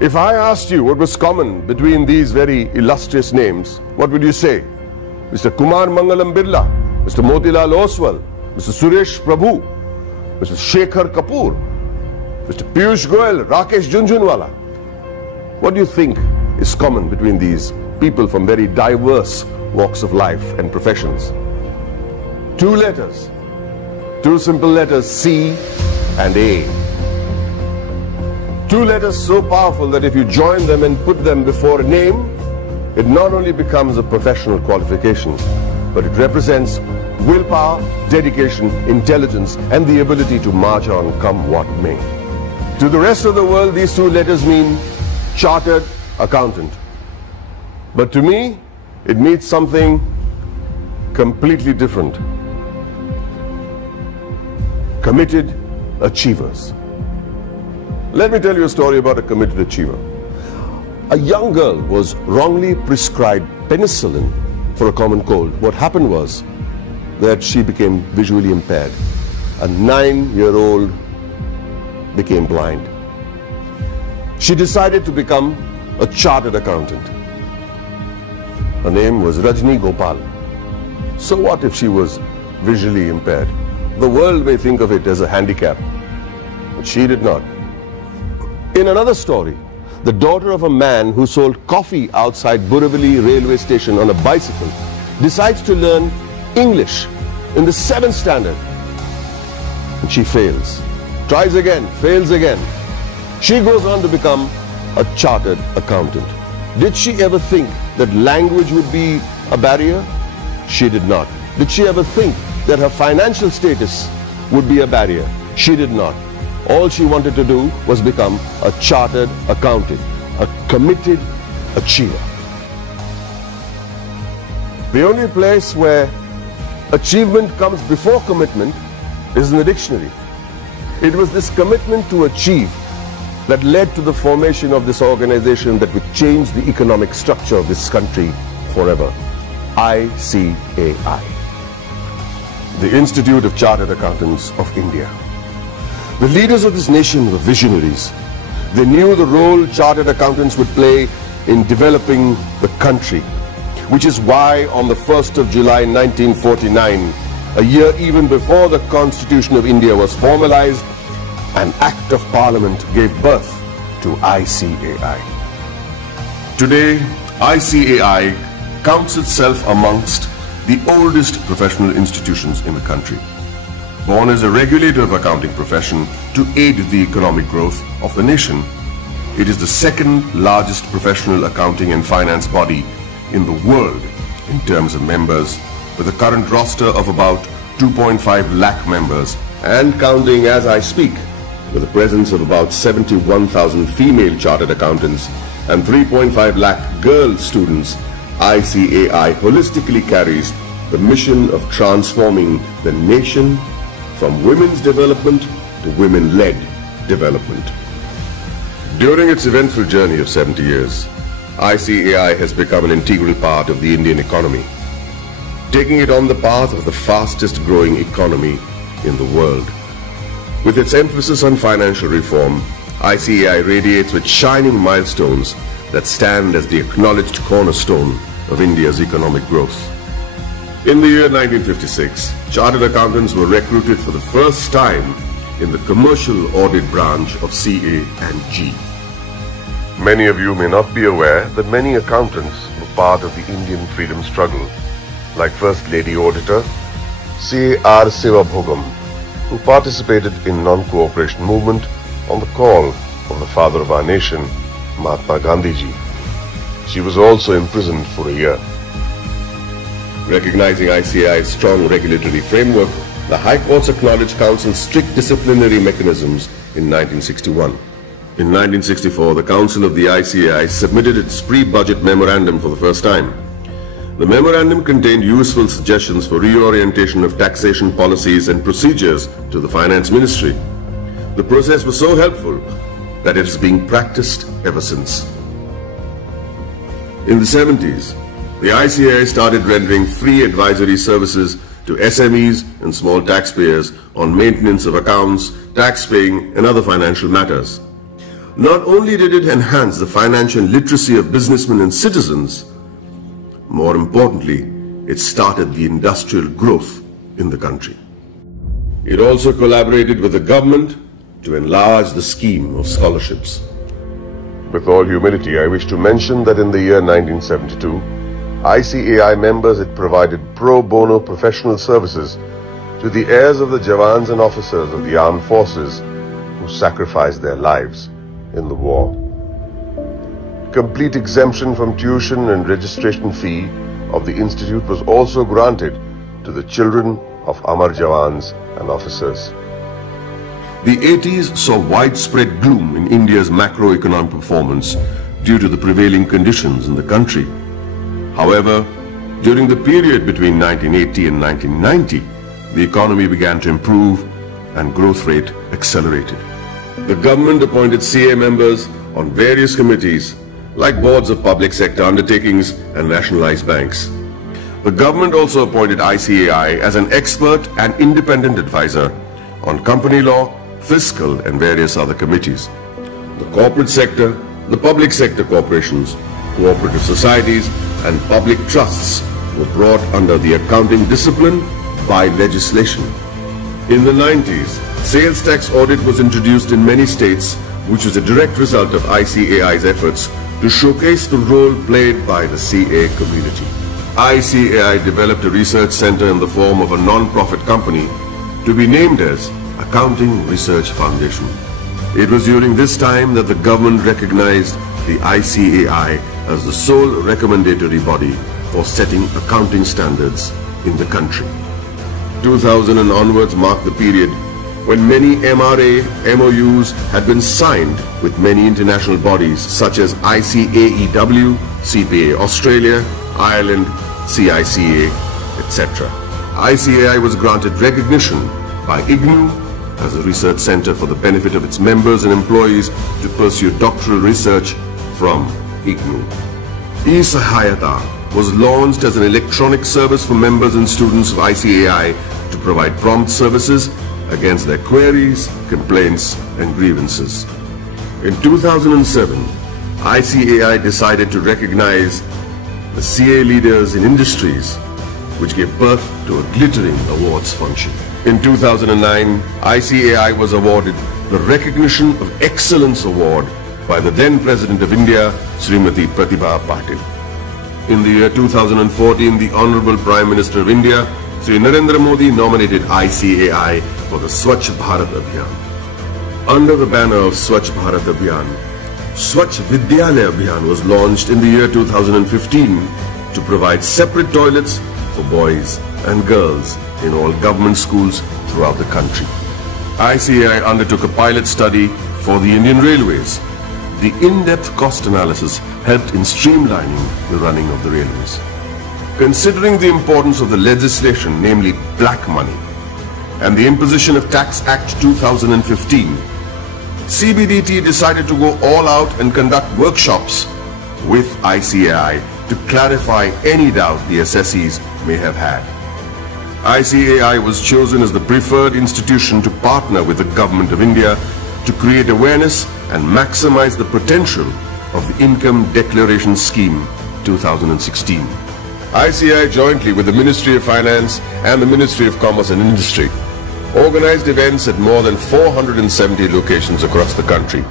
If I asked you what was common between these very illustrious names, what would you say? Mr. Kumar Mangalam Birla, Mr. Motilal Oswal, Mr. Suresh Prabhu, Mr. Shekhar Kapoor, Mr. Piyush Goyal, Rakesh Jhunjhunwala. What do you think is common between these people from very diverse walks of life and professions? Two letters, two simple letters, C and A. Two letters so powerful that if you join them and put them before a name, it not only becomes a professional qualification, but it represents willpower, dedication, intelligence, and the ability to march on come what may. To the rest of the world, these two letters mean chartered accountant. But to me, it means something completely different. Committed achievers. Let me tell you a story about a committed achiever. A young girl was wrongly prescribed penicillin for a common cold. What happened was that she became visually impaired. A 9-year-old became blind. She decided to become a chartered accountant. Her name was Rajni Gopal. So what if she was visually impaired? The world may think of it as a handicap, but she did not. In another story, the daughter of a man who sold coffee outside Borivali railway station on a bicycle decides to learn English in the 7th standard. And she fails. Tries again, fails again. She goes on to become a chartered accountant. Did she ever think that language would be a barrier? She did not. Did she ever think that her financial status would be a barrier? She did not. All she wanted to do was become a chartered accountant, a committed achiever. The only place where achievement comes before commitment is in the dictionary. It was this commitment to achieve that led to the formation of this organization that would change the economic structure of this country forever. ICAI, the Institute of Chartered Accountants of India. The leaders of this nation were visionaries. They knew the role chartered accountants would play in developing the country, which is why on the 1st of July 1949, a year even before the Constitution of India was formalized, an Act of Parliament gave birth to ICAI. Today, ICAI counts itself amongst the oldest professional institutions in the country. Born as a regulator of accounting profession to aid the economic growth of the nation, it is the second largest professional accounting and finance body in the world in terms of members, with a current roster of about 2.5 lakh members and counting as I speak, with a presence of about 71,000 female chartered accountants and 3.5 lakh girl students. ICAI holistically carries the mission of transforming the nation from women's development to women-led development. During its eventful journey of 70 years, ICAI has become an integral part of the Indian economy, taking it on the path of the fastest growing economy in the world. With its emphasis on financial reform, ICAI radiates with shining milestones that stand as the acknowledged cornerstone of India's economic growth. In the year 1956, chartered accountants were recruited for the first time in the commercial audit branch of CA&G. Many of you may not be aware that many accountants were part of the Indian freedom struggle, like First Lady Auditor C.R. Sivabhogam, who participated in non-cooperation movement on the call of the father of our nation, Mahatma Gandhiji. She was also imprisoned for a year. Recognizing ICAI's strong regulatory framework, the High Courts acknowledged Council's strict disciplinary mechanisms in 1961. In 1964, the Council of the ICAI submitted its pre-budget memorandum for the first time. The memorandum contained useful suggestions for reorientation of taxation policies and procedures to the Finance Ministry. The process was so helpful that it is being practiced ever since. In the 70s, the ICAI started rendering free advisory services to SMEs and small taxpayers on maintenance of accounts, tax paying and other financial matters. Not only did it enhance the financial literacy of businessmen and citizens, more importantly, it started the industrial growth in the country. It also collaborated with the government to enlarge the scheme of scholarships. With all humility, I wish to mention that in the year 1972, ICAI members had provided pro bono professional services to the heirs of the Jawans and officers of the armed forces who sacrificed their lives in the war. Complete exemption from tuition and registration fee of the institute was also granted to the children of Amar Jawans and officers. The 80s saw widespread gloom in India's macroeconomic performance due to the prevailing conditions in the country. However, during the period between 1980 and 1990, the economy began to improve and growth rate accelerated. The government appointed CA members on various committees like boards of public sector undertakings and nationalized banks. The government also appointed ICAI as an expert and independent advisor on company law, fiscal and various other committees. The corporate sector, the public sector corporations, cooperative societies and public trusts were brought under the accounting discipline by legislation. In the 90s, sales tax audit was introduced in many states, which was a direct result of ICAI's efforts to showcase the role played by the CA community. ICAI developed a research center in the form of a non-profit company to be named as Accounting Research Foundation. It was during this time that the government recognized the ICAI as the sole recommendatory body for setting accounting standards in the country. 2000 and onwards marked the period when many MRA MOUs had been signed with many international bodies such as ICAEW, CPA Australia, Ireland, CICA, etc. ICAI was granted recognition by IGNOU as a research center for the benefit of its members and employees to pursue doctoral research from IGNOU. eSahayata was launched as an electronic service for members and students of ICAI to provide prompt services against their queries, complaints and grievances. In 2007, ICAI decided to recognize the CA leaders in industries, which gave birth to a glittering awards function. In 2009, ICAI was awarded the Recognition of Excellence Award by the then President of India, Srimati Pratibha Patil. In the year 2014, the Honorable Prime Minister of India, Sri Narendra Modi, nominated ICAI for the Swachh Bharat Abhiyan. Under the banner of Swachh Bharat Abhiyan, Swachh Vidyalaya Abhiyan was launched in the year 2015 to provide separate toilets for boys and girls in all government schools throughout the country. ICAI undertook a pilot study for the Indian Railways. The in-depth cost analysis helped in streamlining the running of the railways. Considering the importance of the legislation, namely black money, and the imposition of Tax Act 2015, CBDT decided to go all out and conduct workshops with ICAI to clarify any doubt the assessees may have had. ICAI was chosen as the preferred institution to partner with the Government of India to create awareness and maximize the potential of the Income Declaration Scheme 2016. ICAI, jointly with the Ministry of Finance and the Ministry of Commerce and Industry, organized events at more than 470 locations across the country.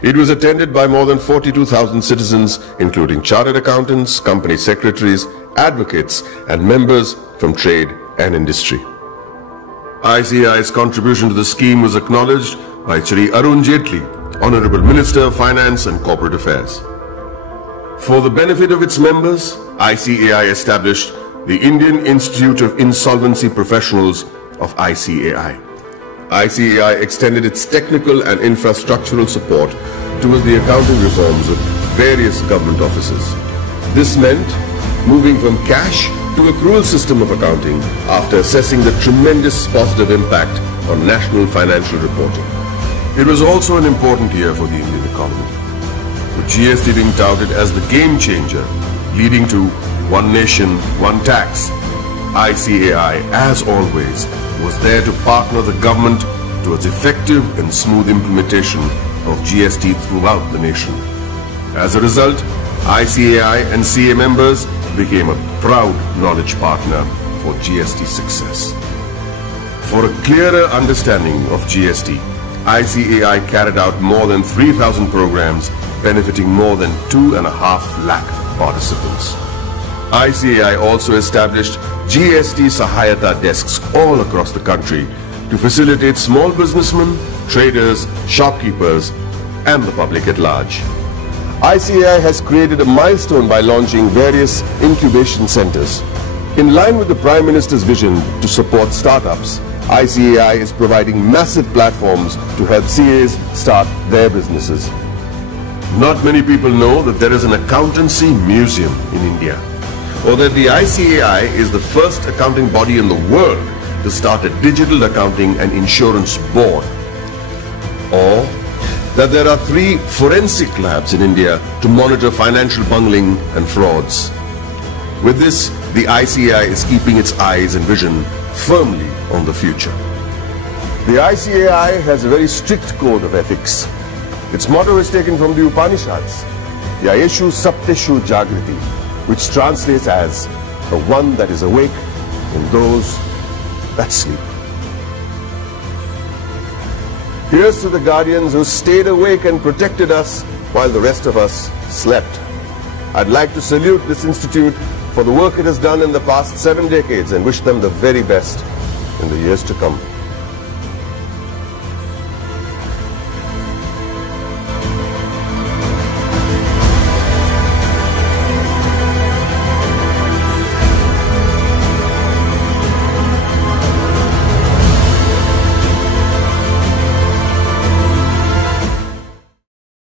It was attended by more than 42,000 citizens, including chartered accountants, company secretaries, advocates, and members from trade and industry. ICAI's contribution to the scheme was acknowledged by Shri Arun Jaitley, Honorable Minister of Finance and Corporate Affairs. For the benefit of its members, ICAI established the Indian Institute of Insolvency Professionals of ICAI. ICAI extended its technical and infrastructural support towards the accounting reforms of various government offices. This meant moving from cash to accrual system of accounting after assessing the tremendous positive impact on national financial reporting. It was also an important year for the Indian economy, with GST being touted as the game changer, leading to one nation, one tax. ICAI, as always, was there to partner the government towards effective and smooth implementation of GST throughout the nation. As a result, ICAI and CA members became a proud knowledge partner for GST success. For a clearer understanding of GST, ICAI carried out more than 3,000 programs benefiting more than 2.5 lakh participants. ICAI also established GST Sahayata desks all across the country to facilitate small businessmen, traders, shopkeepers, and the public at large. ICAI has created a milestone by launching various incubation centers. In line with the Prime Minister's vision to support startups, ICAI is providing massive platforms to help CAs start their businesses. Not many people know that there is an accountancy museum in India, or that the ICAI is the first accounting body in the world to start a digital accounting and insurance board, or that there are 3 forensic labs in India to monitor financial bungling and frauds. With this, the ICAI is keeping its eyes and vision firmly on the future. The ICAI has a very strict code of ethics. Its motto is taken from the Upanishads, Yayeshu Sapteshu Jagriti, which translates as the one that is awake in those that sleep. Here's to the guardians who stayed awake and protected us while the rest of us slept. I'd like to salute this institute for the work it has done in the past 7 decades and wish them the very best in the years to come.